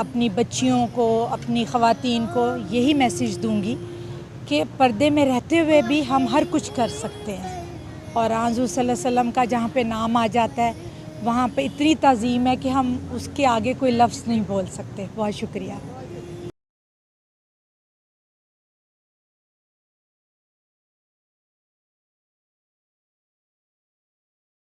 अपनी बच्चियों को, अपनी ख़वातीन को यही मैसेज दूंगी कि पर्दे में रहते हुए भी हम हर कुछ कर सकते हैं। और हुज़ूर सल्लल्लाहु अलैहि वसल्लम का जहाँ पे नाम आ जाता है वहाँ पे इतनी ताज़ीम है कि हम उसके आगे कोई लफ्ज़ नहीं बोल सकते। बहुत शुक्रिया।